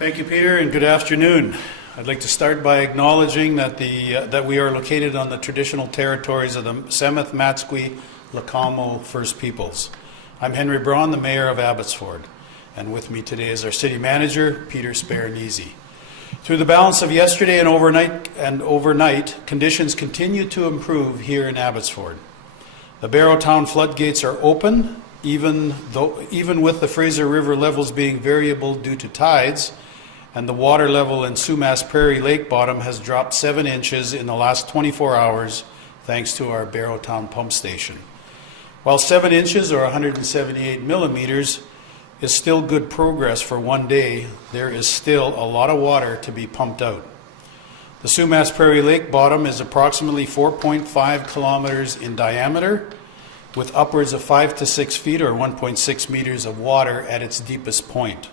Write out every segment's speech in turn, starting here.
Thank you, Peter, and good afternoon. I'd like to start by acknowledging that we are located on the traditional territories of the Semeth Matsqui Lakamo First Peoples. I'm Henry Braun, the Mayor of Abbotsford, and with me today is our City Manager, Peter Sparanese. Through the balance of yesterday and overnight, conditions continue to improve here in Abbotsford. The Barrowtown floodgates are open, even with the Fraser River levels being variable due to tides, and the water level in Sumas Prairie Lake bottom has dropped 7 inches in the last 24 hours thanks to our Barrowtown pump station. While 7 inches or 178 millimeters is still good progress for one day, there is still a lot of water to be pumped out. The Sumas Prairie Lake bottom is approximately 4.5 kilometers in diameter, with upwards of 5 to 6 feet or 1.6 meters of water at its deepest point.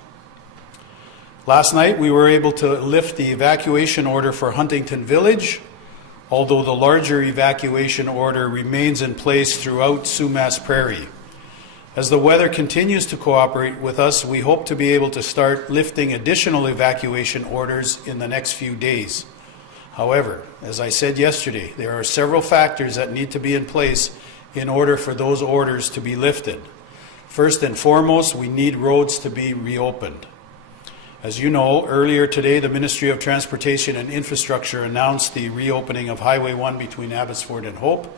Last night we were able to lift the evacuation order for Huntington Village, although the larger evacuation order remains in place throughout Sumas Prairie. As the weather continues to cooperate with us, we hope to be able to start lifting additional evacuation orders in the next few days. However, as I said yesterday, there are several factors that need to be in place in order for those orders to be lifted. First and foremost, we need roads to be reopened. As you know, earlier today, the Ministry of Transportation and Infrastructure announced the reopening of Highway 1 between Abbotsford and Hope.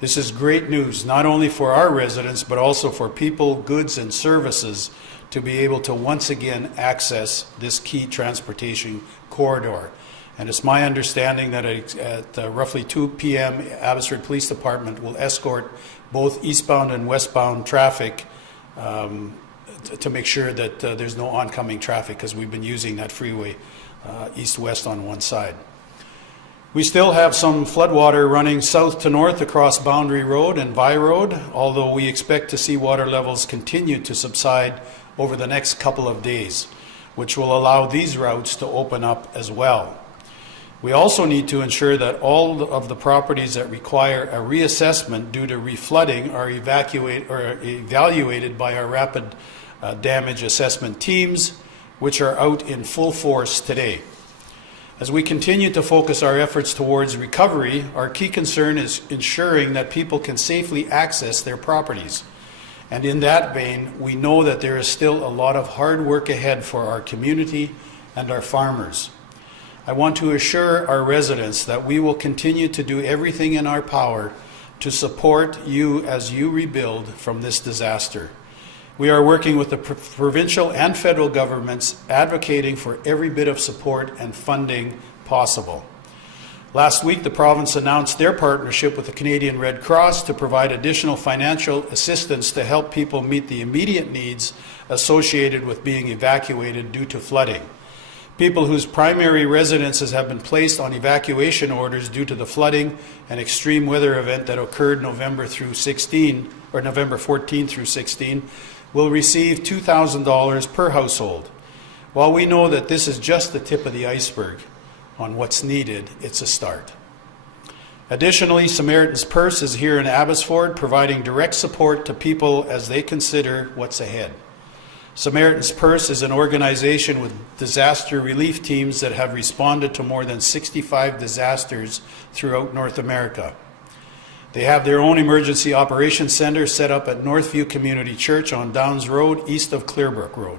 This is great news, not only for our residents, but also for people, goods, and services to be able to once again access this key transportation corridor. And it's my understanding that at roughly 2 p.m., Abbotsford Police Department will escort both eastbound and westbound traffic to make sure that there's no oncoming traffic, because we've been using that freeway east-west on one side. We still have some floodwater running south to north across Boundary Road and Vi Road, although we expect to see water levels continue to subside over the next couple of days, which will allow these routes to open up as well. We also need to ensure that all of the properties that require a reassessment due to reflooding are evaluated by our rapid damage assessment teams, which are out in full force today. As we continue to focus our efforts towards recovery, our key concern is ensuring that people can safely access their properties. And in that vein, we know that there is still a lot of hard work ahead for our community and our farmers. I want to assure our residents that we will continue to do everything in our power to support you as you rebuild from this disaster. We are working with the provincial and federal governments, advocating for every bit of support and funding possible. Last week, the province announced their partnership with the Canadian Red Cross to provide additional financial assistance to help people meet the immediate needs associated with being evacuated due to flooding. People whose primary residences have been placed on evacuation orders due to the flooding and extreme weather event that occurred November 14 through 16 will receive $2,000 per household. While we know that this is just the tip of the iceberg on what's needed, it's a start. Additionally, Samaritan's Purse is here in Abbotsford, providing direct support to people as they consider what's ahead. Samaritan's Purse is an organization with disaster relief teams that have responded to more than 65 disasters throughout North America. They have their own emergency operations center set up at Northview Community Church on Downs Road, east of Clearbrook Road.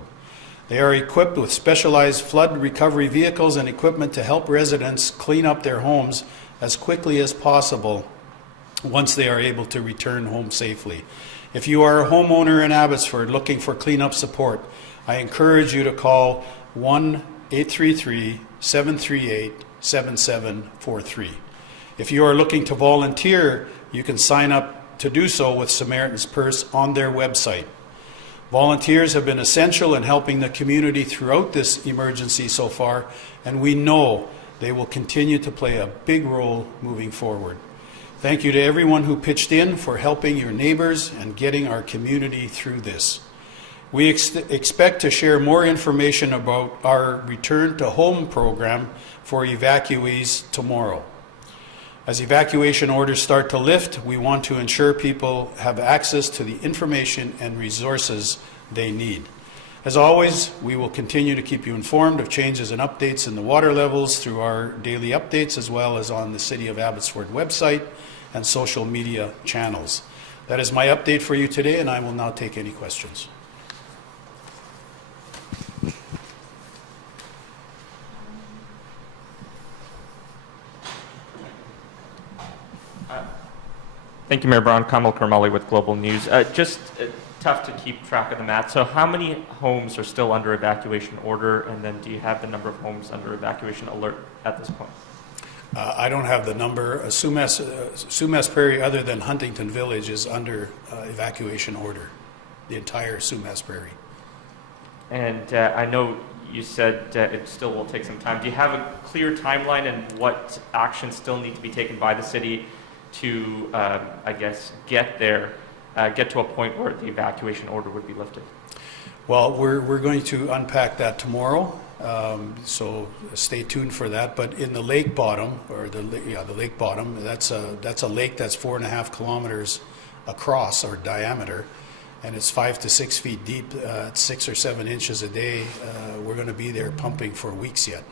They are equipped with specialized flood recovery vehicles and equipment to help residents clean up their homes as quickly as possible once they are able to return home safely. If you are a homeowner in Abbotsford looking for cleanup support, I encourage you to call 1-833-738-7743. If you are looking to volunteer, you can sign up to do so with Samaritan's Purse on their website. Volunteers have been essential in helping the community throughout this emergency so far, and we know they will continue to play a big role moving forward. Thank you to everyone who pitched in for helping your neighbors and getting our community through this. We expect to share more information about our Return to Home program for evacuees tomorrow. As evacuation orders start to lift, we want to ensure people have access to the information and resources they need. As always, we will continue to keep you informed of changes and updates in the water levels through our daily updates, as well as on the City of Abbotsford website and social media channels. That is my update for you today, and I will now take any questions. Thank you, Mayor Braun. Kamal Karmali with Global News. Tough to keep track of the math. So how many homes are still under evacuation order, and then do you have the number of homes under evacuation alert at this point? I don't have the number. Sumas Prairie, other than Huntington Village, is under evacuation order, the entire Sumas Prairie. And I know you said it still will take some time. Do you have a clear timeline and what actions still need to be taken by the city to, I guess, get to a point where the evacuation order would be lifted? Well, we're going to unpack that tomorrow, so stay tuned for that. But in the lake bottom, or the lake bottom, that's a lake that's 4.5 kilometers across, or diameter, and it's 5 to 6 feet deep. At 6 or 7 inches a day. We're going to be there pumping for weeks yet.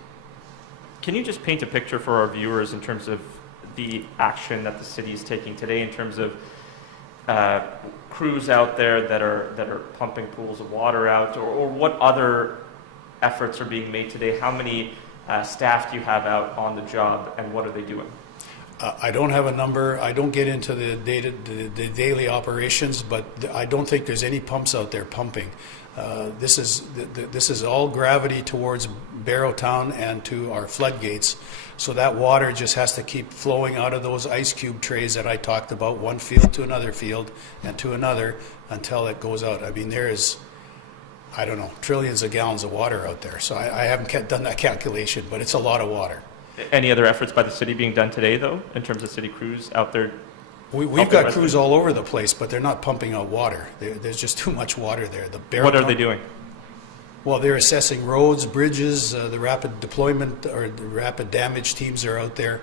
Can you just paint a picture for our viewers in terms of the action that the city is taking today, in terms of crews out there that are pumping pools of water out, or what other efforts are being made today? How many staff do you have out on the job, and what are they doing? I don't have a number. I don't get into the daily operations, but I don't think there's any pumps out there pumping. This is all gravity towards Barrowtown and to our floodgates. So that water just has to keep flowing out of those ice cube trays that I talked about, one field to another field and to another, until it goes out. I mean, there is, I don't know, trillions of gallons of water out there. So I haven't done that calculation, but it's a lot of water. Any other efforts by the city being done today, though, in terms of city crews out there? We've got crews all over the place, but they're not pumping out water. There's just too much water there. What are they doing? Well, they're assessing roads, bridges, the rapid deployment or the rapid damage teams are out there.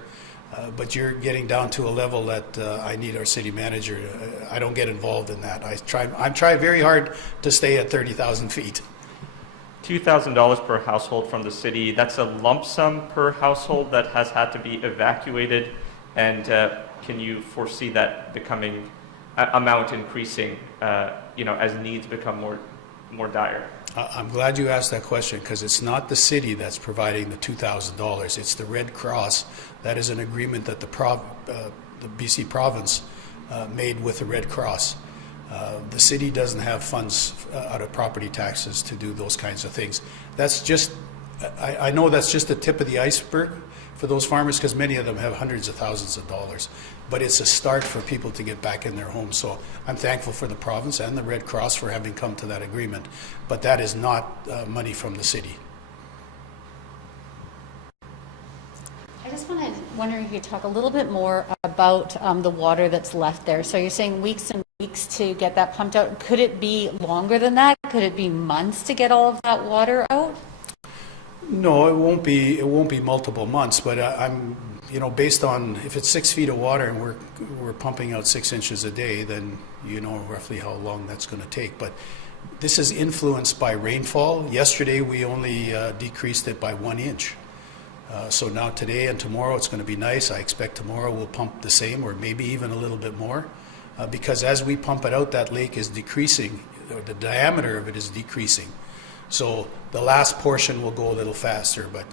But you're getting down to a level that I need our city manager. I don't get involved in that. I'm trying very hard to stay at 30,000 feet. $2,000 per household from the city. That's a lump sum per household that has had to be evacuated. And can you foresee that becoming amount increasing, as needs become more dire? I'm glad you asked that question, because it's not the city that's providing the $2,000. It's the Red Cross. That is an agreement that the BC province made with the Red Cross. The city doesn't have funds out of property taxes to do those kinds of things. That's just, I know that's just the tip of the iceberg for those farmers, because many of them have hundreds of thousands of dollars. But it's a start for people to get back in their homes. So I'm thankful for the province and the Red Cross for having come to that agreement. But that is not money from the city. I just wondering if you could talk a little bit more about the water that's left there. So you're saying weeks and weeks to get that pumped out. Could it be longer than that? Could it be months to get all of that water out? No, it won't be. It won't be multiple months. But I'm, based on if it's 6 feet of water and we're pumping out 6 inches a day, then you know roughly how long that's going to take. But this is influenced by rainfall. Yesterday we only decreased it by 1 inch. So now today and tomorrow it's going to be nice. I expect tomorrow we'll pump the same, or maybe even a little bit more, because as we pump it out, that lake is decreasing, or the diameter of it is decreasing. So the last portion will go a little faster, but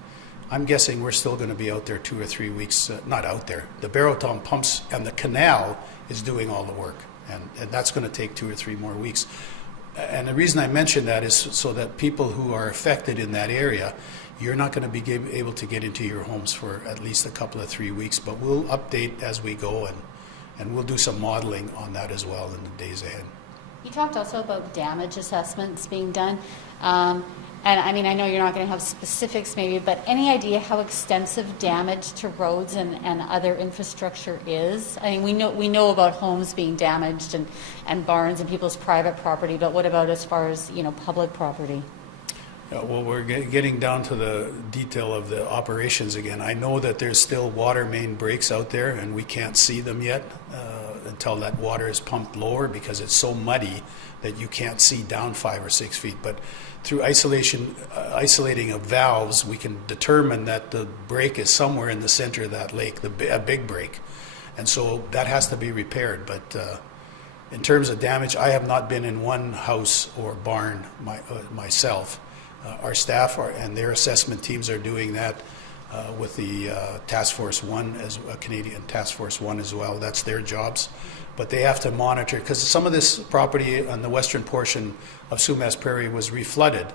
I'm guessing we're still going to be out there 2 or 3 weeks. Not out there. The Barrowtown pumps and the canal is doing all the work, and that's going to take 2 or 3 more weeks. And the reason I mention that is so that people who are affected in that area, you're not going to be able to get into your homes for at least a couple of 3 weeks, but we'll update as we go, and we'll do some modeling on that as well in the days ahead. You talked also about damage assessments being done. And I mean, I know you're not going to have specifics maybe, but any idea how extensive damage to roads and other infrastructure is? I mean, we know about homes being damaged and barns and people's private property, but what about as far as, public property? Well, we're getting down to the detail of the operations again. I know that there's still water main breaks out there, and we can't see them yet. until that water is pumped lower because it's so muddy that you can't see down 5 or 6 feet. But through isolating of valves, we can determine that the break is somewhere in the center of that lake, a big break. And so that has to be repaired. But in terms of damage, I have not been in one house or barn myself. Our staff and their assessment teams are doing that with the Task Force 1, as Canadian Task Force 1 as well. That's their jobs. But they have to monitor, because some of this property on the western portion of Sumas Prairie was reflooded.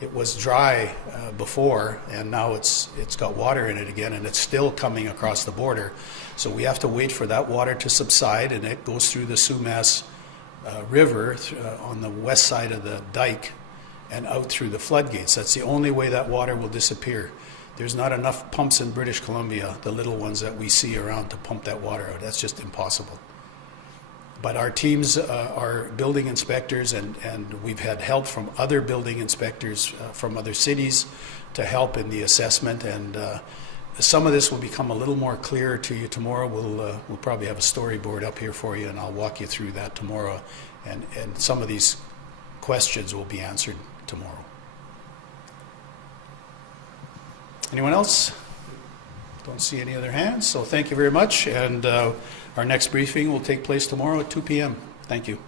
It was dry before, and now it's got water in it again, and it's still coming across the border. So we have to wait for that water to subside, and it goes through the Sumas River on the west side of the dike and out through the floodgates. That's the only way that water will disappear. There's not enough pumps in British Columbia, the little ones that we see around, to pump that water out. That's just impossible. But our teams are building inspectors, and we've had help from other building inspectors from other cities to help in the assessment. And some of this will become a little more clear to you tomorrow. We'll probably have a storyboard up here for you, and I'll walk you through that tomorrow. And some of these questions will be answered tomorrow. Anyone else? Don't see any other hands, so thank you very much. And our next briefing will take place tomorrow at 2 p.m. Thank you.